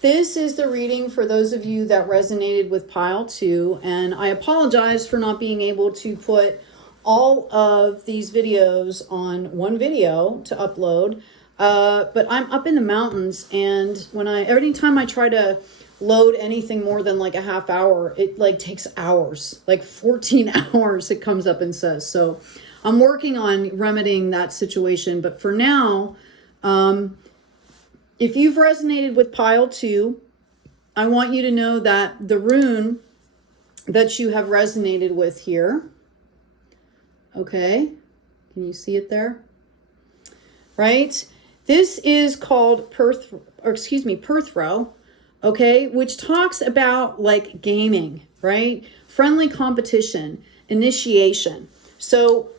This is the reading for those of you that resonated with pile 2, and I apologize for not being able to put all of these videos on one video to upload, but I'm up in the mountains, and every time I try to load anything more than like a half hour, it takes hours, like 14 hours it comes up and says. So I'm working on remedying that situation, but for now, if you've resonated with pile 2, I want you to know that the rune that you have resonated with here, okay, can you see it there? Right? This is called Perthro, okay, which talks about like gaming, right? Friendly competition, initiation. So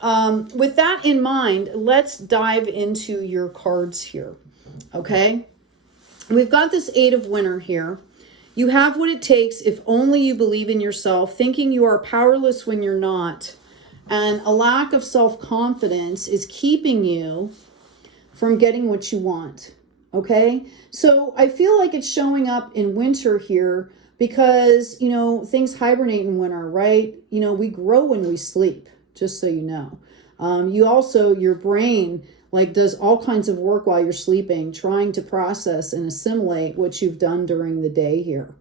with that in mind, let's dive into your cards here, okay? We've got this 8 of Winter here. You have what it takes if only you believe in yourself, thinking you are powerless when you're not. And a lack of self-confidence is keeping you from getting what you want, okay? So I feel like it's showing up in winter here because, things hibernate in winter, right? We grow when we sleep, just so you know. Your brain does all kinds of work while you're sleeping, trying to process and assimilate what you've done during the day here.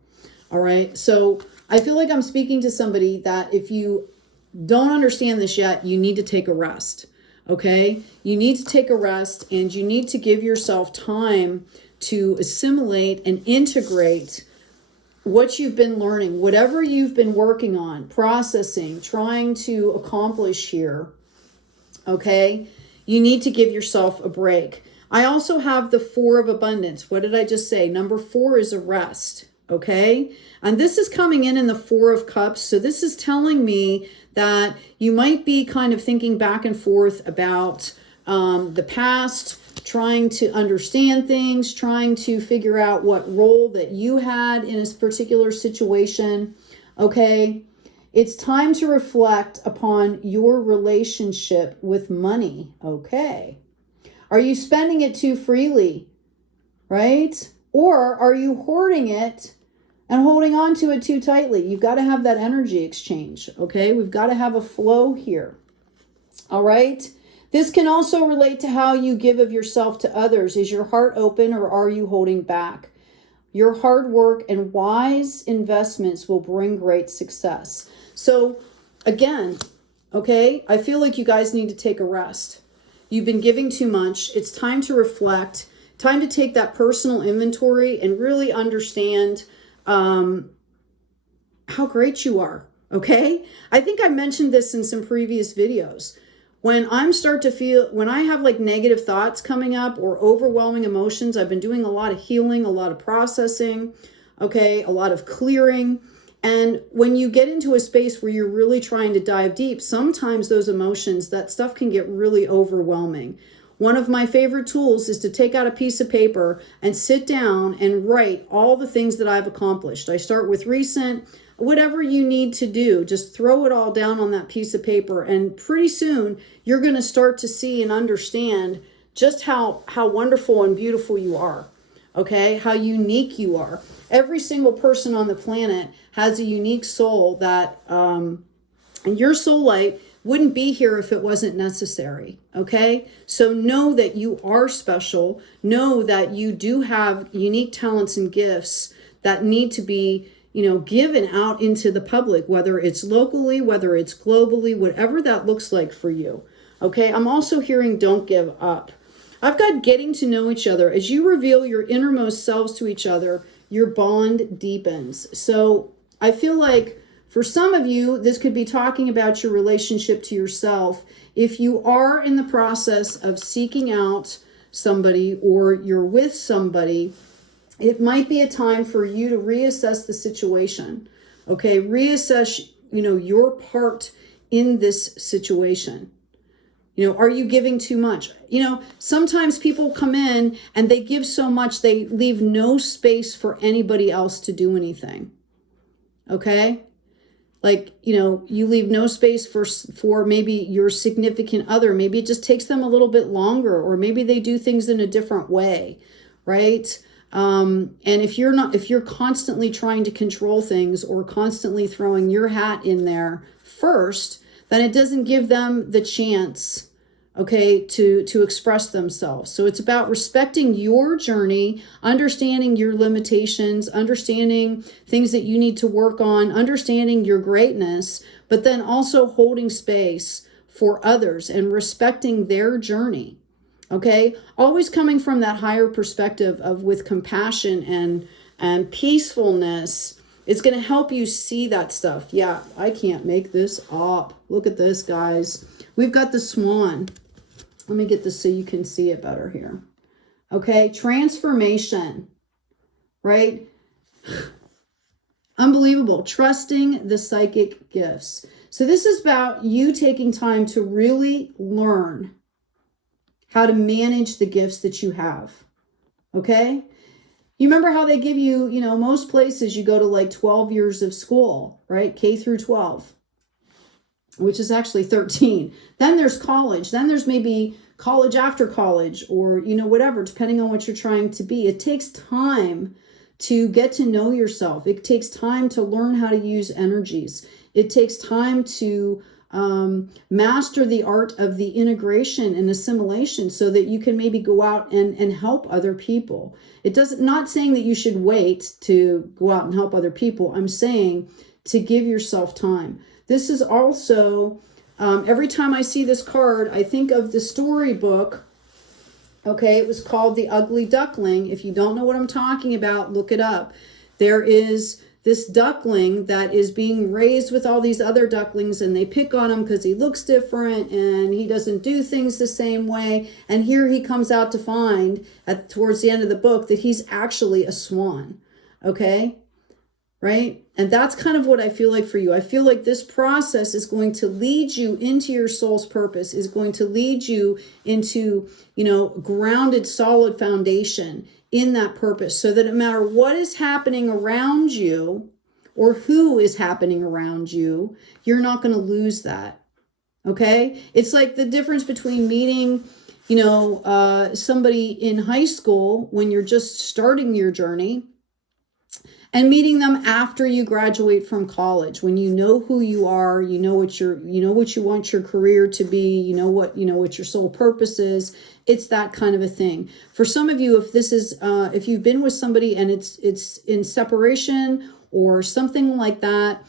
All right. So I feel like I'm speaking to somebody that if you don't understand this yet, you need to take a rest. Okay. You need to take a rest, and you need to give yourself time to assimilate and integrate what you've been learning, whatever you've been working on, processing, trying to accomplish here. Okay. You need to give yourself a break. I also have the 4 of Abundance. What did I just say? Number 4 is a rest, okay? And this is coming in the 4 of Cups. So this is telling me that you might be kind of thinking back and forth about the past, trying to understand things, trying to figure out what role that you had in a particular situation, okay? It's time to reflect upon your relationship with money, okay? Are you spending it too freely, right? Or are you hoarding it and holding on to it too tightly? You've got to have that energy exchange, okay? We've got to have a flow here, all right? This can also relate to how you give of yourself to others. Is your heart open, or are you holding back? Your hard work and wise investments will bring great success. So again, okay, I feel like you guys need to take a rest. You've been giving too much. It's time to reflect, time to take that personal inventory and really understand how great you are, okay? I think I mentioned this in some previous videos. When I have negative thoughts coming up or overwhelming emotions, I've been doing a lot of healing, a lot of processing, okay, a lot of clearing. And when you get into a space where you're really trying to dive deep, sometimes those emotions, that stuff can get really overwhelming. One of my favorite tools is to take out a piece of paper and sit down and write all the things that I've accomplished. I start with recent, whatever you need to do, just throw it all down on that piece of paper. And pretty soon you're going to start to see and understand just how wonderful and beautiful you are. Okay, how unique you are. Every single person on the planet has a unique soul that, and your soul light wouldn't be here if it wasn't necessary. Okay, so know that you are special. Know that you do have unique talents and gifts that need to be, given out into the public, whether it's locally, whether it's globally, whatever that looks like for you. Okay, I'm also hearing don't give up. I've got getting to know each other. As you reveal your innermost selves to each other, your bond deepens. So I feel like for some of you, this could be talking about your relationship to yourself. If you are in the process of seeking out somebody or you're with somebody, it might be a time for you to reassess the situation. Okay, reassess, your part in this situation. Are you giving too much? Sometimes people come in and they give so much, they leave no space for anybody else to do anything. Okay? You leave no space for maybe your significant other. Maybe it just takes them a little bit longer, or maybe they do things in a different way, right? And if you're constantly trying to control things or constantly throwing your hat in there first, then it doesn't give them the chance, okay, to express themselves. So it's about respecting your journey, understanding your limitations, understanding things that you need to work on, understanding your greatness, but then also holding space for others and respecting their journey. Okay, always coming from that higher perspective of with compassion and peacefulness. It's going to help you see that stuff. Yeah, I can't make this up. Look at this, guys. We've got the swan. Let me get this so you can see it better here. Okay, transformation, right? Unbelievable. Trusting the psychic gifts. So this is about you taking time to really learn how to manage the gifts that you have. Okay? You remember how they give you, most places you go to like 12 years of school, right? K through 12, which is actually 13. Then there's college. Then there's maybe college after college or, whatever, depending on what you're trying to be. It takes time to get to know yourself. It takes time to learn how to use energies. It takes time to master the art of the integration and assimilation so that you can maybe go out and help other people. It doesn't, not saying that you should wait to go out and help other people. I'm saying to give yourself time. This is also, every time I see this card, I think of the storybook. Okay, it was called The Ugly Duckling. If you don't know what I'm talking about, look it up. There is this duckling that is being raised with all these other ducklings, and they pick on him because he looks different and he doesn't do things the same way. And here he comes out to find towards the end of the book that he's actually a swan. Okay, right? And that's kind of what I feel like for you. I feel like this process is going to lead you into your soul's purpose, is going to lead you into, grounded, solid foundation in that purpose, so that no matter what is happening around you or who is happening around you, you're not going to lose that. Okay? It's like the difference between meeting, somebody in high school when you're just starting your journey and meeting them after you graduate from college, when you know who you are, you know what you want your career to be, you know what your soul purpose is. It's that kind of a thing. For some of you, if this is, if you've been with somebody and it's in separation or something like that,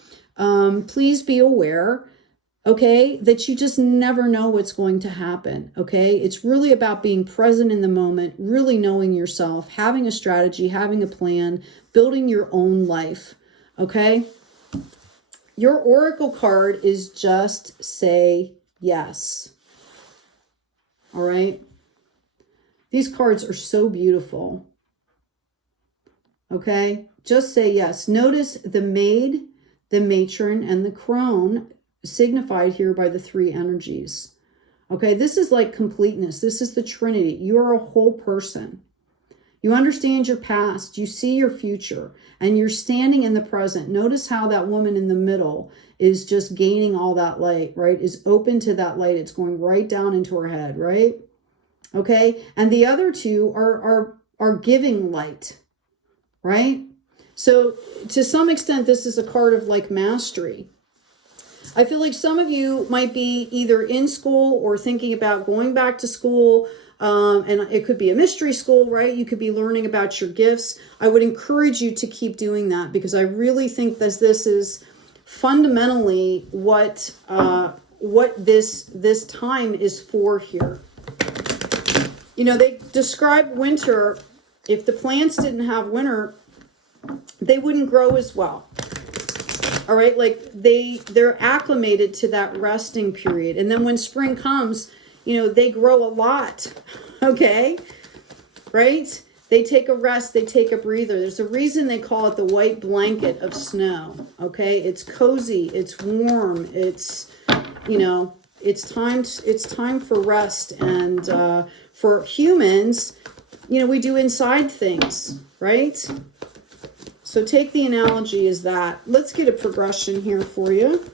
please be aware, okay, that you just never know what's going to happen. Okay. It's really about being present in the moment, really knowing yourself, having a strategy, having a plan, building your own life. Okay. Your oracle card is just say yes. All right. These cards are so beautiful. Okay. Just say yes. Notice the maid, the matron, and the crone signified here by the three energies. Okay, this is like completeness. This is the Trinity. You are a whole person. You understand your past, you see your future, and you're standing in the present. Notice how that woman in the middle is just gaining all that light, right? Is open to that light. It's going right down into her head, right? Okay, and the other two are giving light, right? So to some extent, this is a card of like mastery. I feel like some of you might be either in school or thinking about going back to school, and it could be a mystery school, right? You could be learning about your gifts. I would encourage you to keep doing that, because I really think that this is fundamentally what this time is for here. They describe winter. If the plants didn't have winter, they wouldn't grow as well. All right, like they're acclimated to that resting period. And then when spring comes, they grow a lot. Okay, right? They take a rest, they take a breather. There's a reason they call it the white blanket of snow. Okay, it's cozy, it's warm, it's time for rest. And for humans, we do inside things, right? So take the analogy as that. Let's get a progression here for you.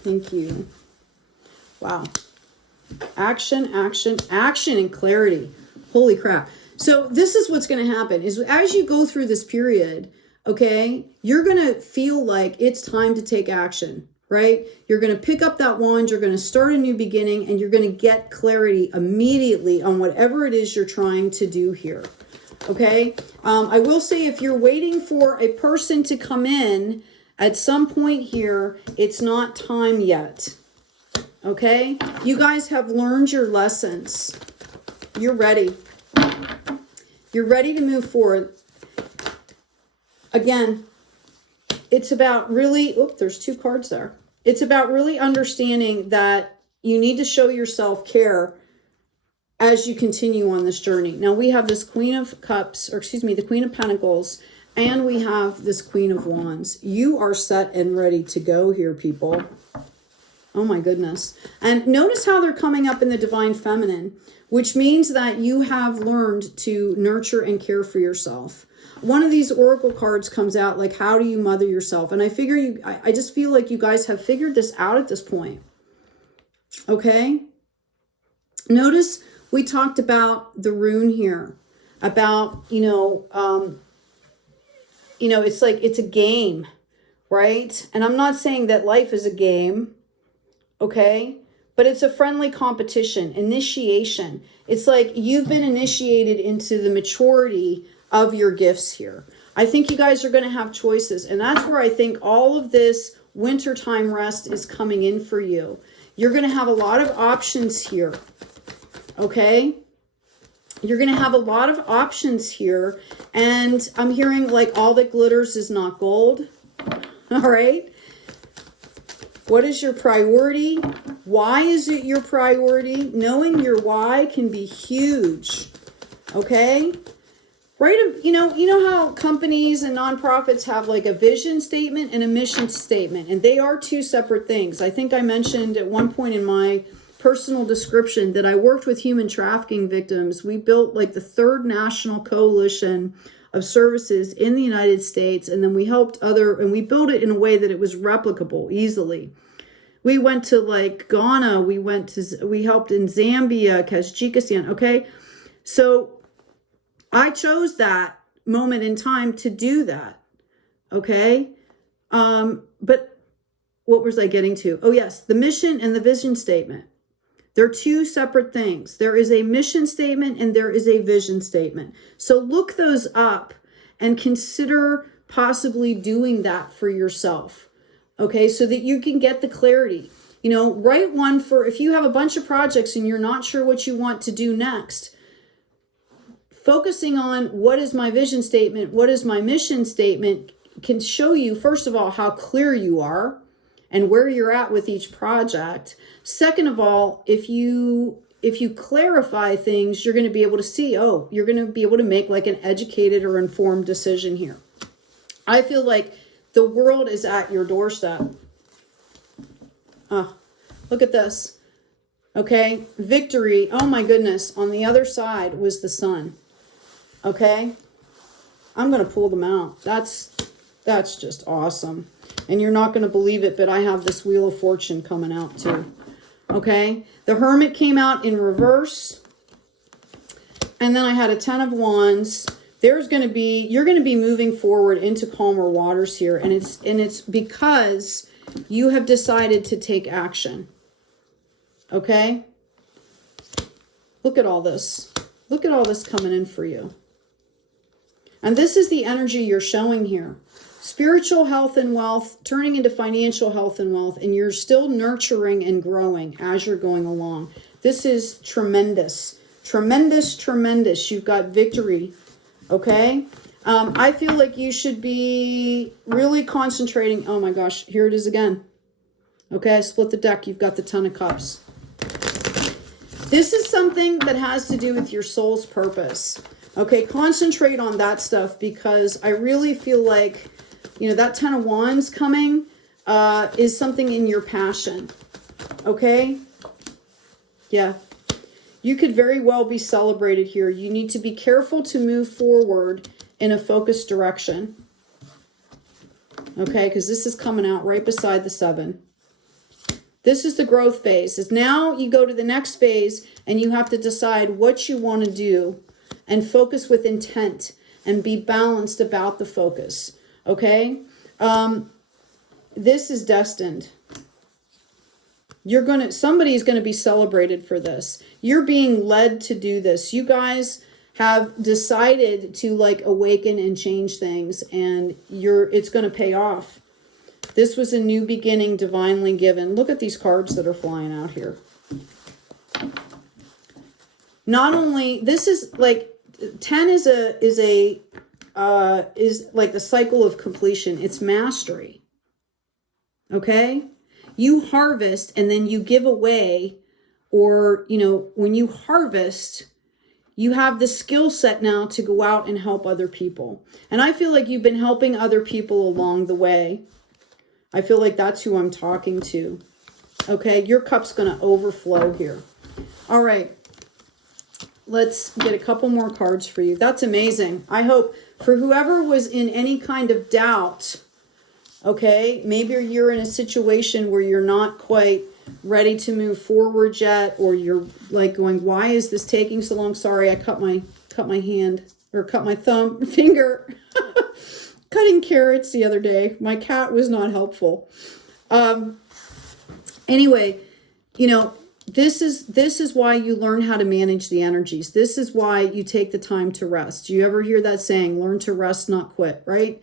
Thank you. Wow. Action, action, action, and clarity. Holy crap. So this is what's going to happen is as you go through this period, okay, you're going to feel like it's time to take action, right? You're going to pick up that wand, you're going to start a new beginning, and you're going to get clarity immediately on whatever it is you're trying to do here. Okay. I will say if you're waiting for a person to come in at some point here, it's not time yet. Okay. You guys have learned your lessons. You're ready. You're ready to move forward. Again, it's about really, there's 2 cards there. It's about really understanding that you need to show yourself care as you continue on this journey. Now we have this Queen of Cups, or excuse me, the Queen of Pentacles, and we have this Queen of Wands. You are set and ready to go here, people. Oh my goodness. And notice how they're coming up in the Divine Feminine, which means that you have learned to nurture and care for yourself. One of these oracle cards comes out like, how do you mother yourself? And I figure I just feel like you guys have figured this out at this point. Okay. Notice we talked about the rune here, about, it's like, it's a game, right? And I'm not saying that life is a game. Okay. But it's a friendly competition, initiation. It's like you've been initiated into the maturity of your gifts here. I think you guys are going to have choices. And that's where I think all of this wintertime rest is coming in for you. You're going to have a lot of options here. Okay? You're going to have a lot of options here. And I'm hearing like all that glitters is not gold. All right? What is your priority? Why is it your priority? Knowing your why can be huge. Okay? Right? You know how companies and nonprofits have like a vision statement and a mission statement, and they are 2 separate things. I think I mentioned at one point in my personal description that I worked with human trafficking victims. We built like the 3rd national coalition of services in the United States. And then we helped and we built it in a way that it was replicable easily. We went to like Ghana. We helped in Zambia, Tajikistan. Okay. So I chose that moment in time to do that. Okay. But what was I getting to? Oh yes. The mission and the vision statement. They're 2 separate things. There is a mission statement and there is a vision statement. So look those up and consider possibly doing that for yourself. Okay, so that you can get the clarity. Write one for if you have a bunch of projects and you're not sure what you want to do next. Focusing on what is my vision statement, what is my mission statement can show you, first of all, how clear you are and where you're at with each project. Second of all, if you clarify things, you're going to be able to see, you're going to be able to make like an educated or informed decision here. I feel like the world is at your doorstep. Look at this. Okay. Victory. Oh my goodness. On the other side was the sun. Okay. I'm going to pull them out. That's just awesome. And you're not going to believe it, but I have this Wheel of Fortune coming out too. Okay. The Hermit came out in reverse. And then I had a 10 of Wands. You're going to be moving forward into calmer waters here. And it's because you have decided to take action. Okay. Look at all this. Look at all this coming in for you. And this is the energy you're showing here. Spiritual health and wealth turning into financial health and wealth, and you're still nurturing and growing as you're going along. This is tremendous. Tremendous, tremendous. You've got victory. Okay? I feel like you should be really concentrating. Oh my gosh, here it is again. Okay, split the deck. You've got the 10 of Cups. This is something that has to do with your soul's purpose. Okay, concentrate on that stuff because I really feel like, that 10 of Wands coming is something in your passion. Okay? Yeah. You could very well be celebrated here. You need to be careful to move forward in a focused direction. Okay, because this is coming out right beside the 7. This is the growth phase. Is now you go to the next phase and you have to decide what you want to do and focus with intent and be balanced about the focus. Okay? This is destined. Somebody's going to be celebrated for this. You're being led to do this. You guys have decided to like awaken and change things, and it's going to pay off. This was a new beginning, divinely given. Look at these cards that are flying out here. Not only, this is like 10 is like the cycle of completion. It's mastery. Okay? You harvest and then you give away, or, when you harvest, you have the skill set now to go out and help other people. And I feel like you've been helping other people along the way. I feel like that's who I'm talking to. Okay, your cup's going to overflow here. All right, let's get a couple more cards for you. That's amazing. I hope for whoever was in any kind of doubt, okay, maybe you're in a situation where you're not quite ready to move forward yet, or you're like going, why is this taking so long? Sorry, I cut my hand, or cut my finger cutting carrots the other day. My cat was not helpful. Anyway, this is why you learn how to manage the energies. This is why you take the time to rest. You ever hear that saying, learn to rest, not quit, right?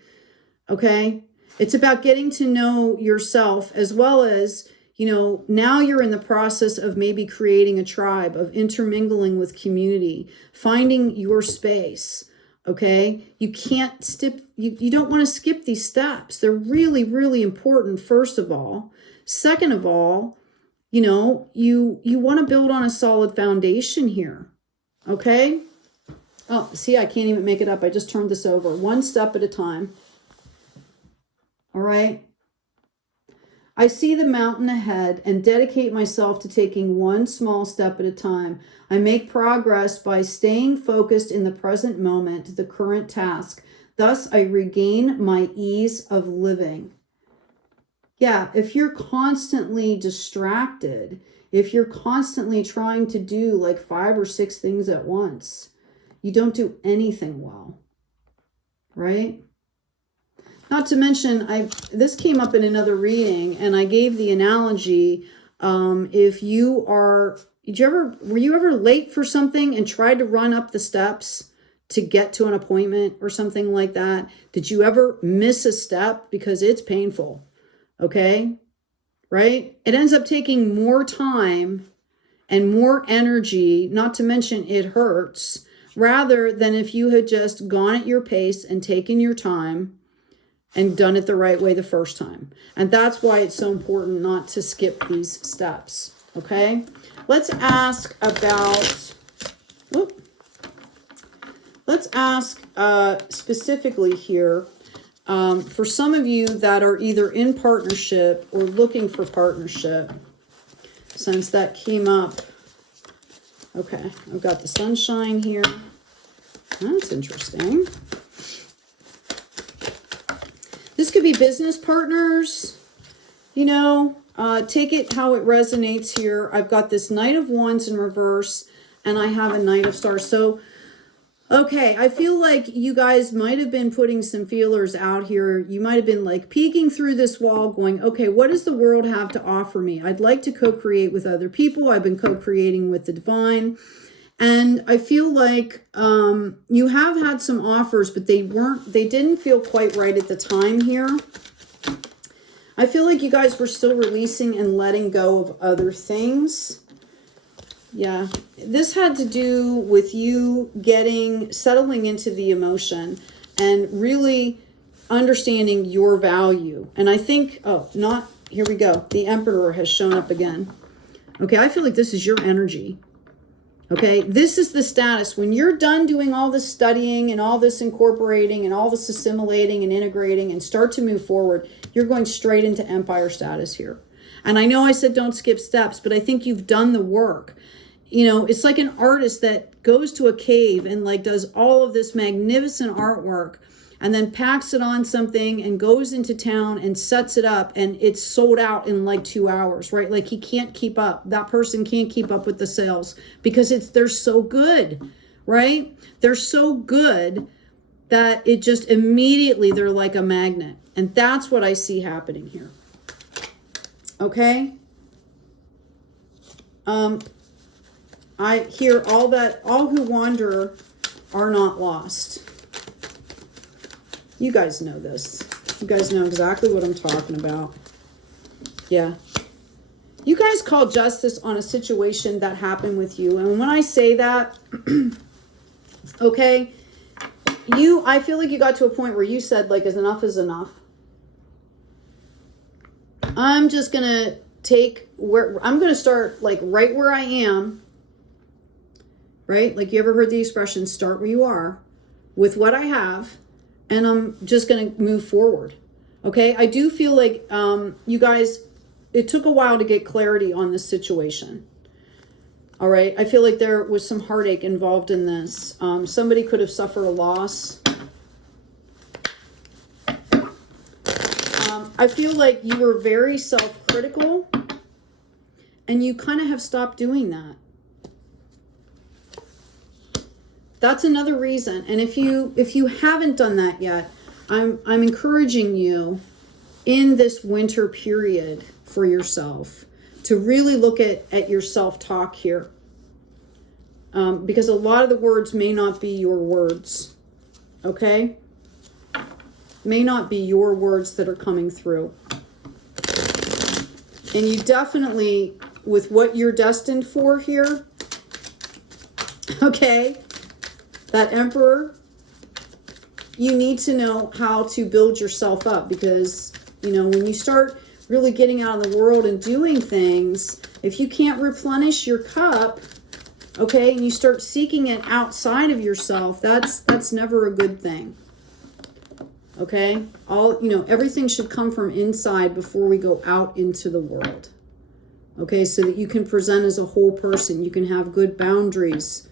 Okay. It's about getting to know yourself, as well as, now you're in the process of maybe creating a tribe, of intermingling with community, finding your space. Okay. You can't you don't want to skip these steps. They're really, really important. First of all, second of all, you want to build on a solid foundation here. Okay. Oh, see, I can't even make it up. I just turned this over one step at a time. All right. I see the mountain ahead and dedicate myself to taking one small step at a time. I make progress by staying focused in the present moment, the current task. Thus, I regain my ease of living. Yeah, if you're constantly distracted, if you're constantly trying to do like 5 or 6 things at once, you don't do anything well, right? Not to mention, this came up in another reading, and I gave the analogy, were you ever late for something and tried to run up the steps to get to an appointment or something like that? Did you ever miss a step? Because it's painful, okay? Right? It ends up taking more time and more energy, not to mention it hurts, rather than if you had just gone at your pace and taken your time and done it the right way the first time. And that's why it's so important not to skip these steps, okay? Let's ask specifically here, for some of you that are either in partnership or looking for partnership, since that came up. Okay, I've got the sunshine here. That's interesting. This could be business partners, take it how it resonates here. I've got this Knight of Wands in reverse, and I have a Knight of Stars. So, okay, I feel like you guys might have been putting some feelers out here. You might have been like peeking through this wall going, okay, what does the world have to offer me? I'd like to co-create with other people. I've been co-creating with the divine. And I feel like you have had some offers, but they didn't feel quite right at the time here. I feel like you guys were still releasing and letting go of other things. Yeah, this had to do with you settling into the emotion and really understanding your value. And I think, here we go. The Emperor has shown up again. Okay, I feel like this is your energy. Okay, this is the status. When you're done doing all this studying and all this incorporating and all this assimilating and integrating and start to move forward, you're going straight into Empire status here. And I know I said don't skip steps, but I think you've done the work. It's like an artist that goes to a cave and like does all of this magnificent artwork, and then packs it on something and goes into town and sets it up, and it's sold out in like 2 hours, right? Like he can't keep up. That person can't keep up with the sales because they're so good, right? They're so good that it just immediately, they're like a magnet. And that's what I see happening here. Okay? I hear all who wander are not lost. You guys know this. You guys know exactly what I'm talking about. Yeah. You guys call justice on a situation that happened with you. And when I say that, okay, I feel like you got to a point where you said, like, enough is enough. I'm just going to I'm going to start like right where I am, right? Like, you ever heard the expression, start where you are with what I have, and I'm just going to move forward. Okay. I do feel like, you guys, it took a while to get clarity on this situation. All right. I feel like there was some heartache involved in this. Somebody could have suffered a loss. I feel like you were very self-critical, and you kind of have stopped doing that. That's another reason. And if you haven't done that yet, I'm encouraging you in this winter period for yourself to really look at your self-talk here. Because a lot of the words may not be your words. Okay? May not be your words that are coming through. And you definitely, with what you're destined for here, okay, that Emperor, you need to know how to build yourself up, because, you know, when you start really getting out in the world and doing things, if you can't replenish your cup, okay, and you start seeking it outside of yourself, that's never a good thing. Okay, everything should come from inside before we go out into the world. Okay, so that you can present as a whole person. You can have good boundaries.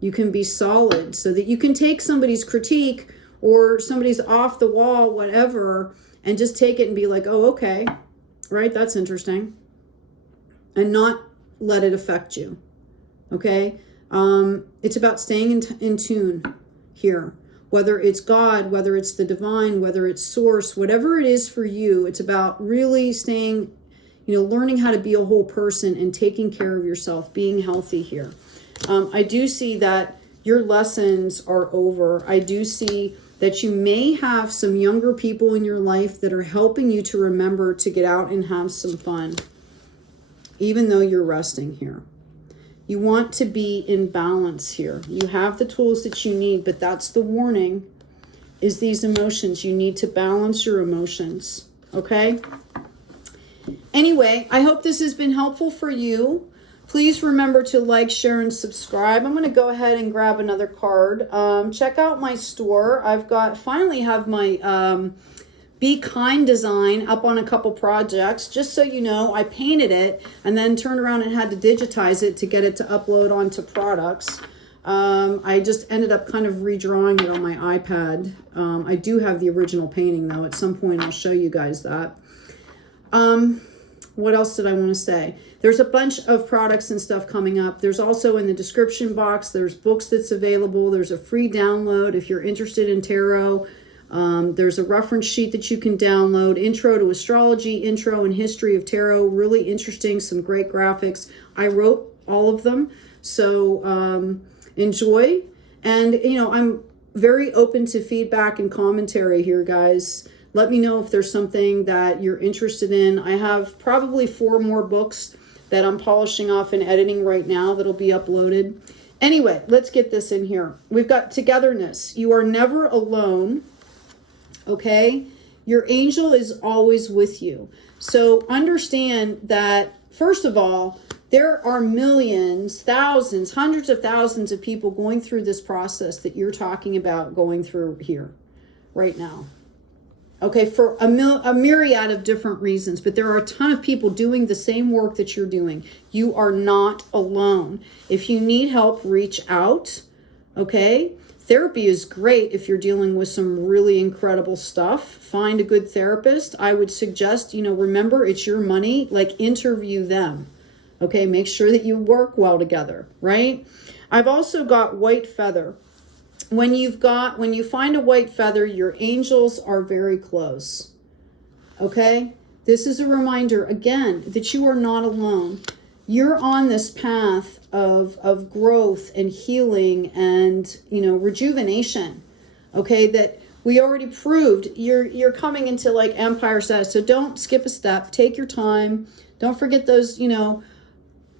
You can be solid, so that you can take somebody's critique or somebody's off the wall, whatever, and just take it and be like, oh, okay, right, that's interesting. And not let it affect you. Okay, it's about staying in tune here. Whether it's God, whether it's the divine, whether it's source, whatever it is for you, it's about really staying, learning how to be a whole person and taking care of yourself, being healthy here. I do see that your lessons are over. I do see that you may have some younger people in your life that are helping you to remember to get out and have some fun, even though you're resting here. You want to be in balance here. You have the tools that you need, but that's the warning, is these emotions. You need to balance your emotions, okay? Anyway, I hope this has been helpful for you. Please remember to like, share, and subscribe. I'm going to go ahead and grab another card. Check out my store. Finally have my Be Kind design up on a couple projects. Just so you know, I painted it and then turned around and had to digitize it to get it to upload onto products. I just ended up kind of redrawing it on my iPad. I do have the original painting though. At some point I'll show you guys that. What else did I want to say? There's a bunch of products and stuff coming up. There's also in the description box, there's books that's available. There's a free download if you're interested in tarot. There's a reference sheet that you can download. Intro to Astrology, Intro and History of Tarot. Really interesting, some great graphics. I wrote all of them, so enjoy. And, I'm very open to feedback and commentary here, guys. Let me know if there's something that you're interested in. I have probably 4 more books that I'm polishing off and editing right now that'll be uploaded. Anyway, let's get this in here. We've got togetherness. You are never alone. Okay, your angel is always with you. So understand that, first of all, there are millions, thousands, hundreds of thousands of people going through this process that you're talking about going through here right now. Okay, for a myriad of different reasons, but there are a ton of people doing the same work that you're doing. You are not alone. If you need help, reach out. Okay, Therapy is great if you're dealing with some really incredible stuff. Find a good therapist. I would suggest, remember, it's your money. Like, interview them. Okay, make sure that you work well together, right? I've also got white feather. When you find a white feather, your angels are very close. Okay? This is a reminder, again, that you are not alone. You're on this path of growth and healing and, rejuvenation. Okay? That we already proved you're coming into like empire status. So don't skip a step. Take your time. Don't forget those,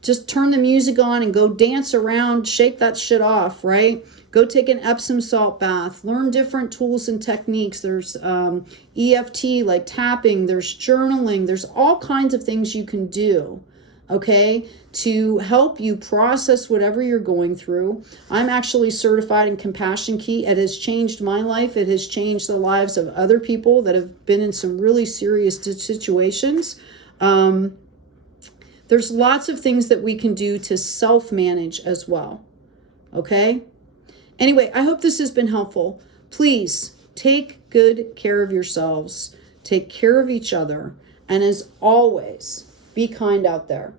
just turn the music on and go dance around, shake that shit off, right? Go take an Epsom salt bath. Learn different tools and techniques. There's EFT, like tapping. There's journaling. There's all kinds of things you can do, okay, to help you process whatever you're going through. I'm actually certified in Compassion Key. It has changed my life. It has changed the lives of other people that have been in some really serious situations. There's lots of things that we can do to self-manage as well, okay? Anyway, I hope this has been helpful. Please take good care of yourselves. Take care of each other. And as always, be kind out there.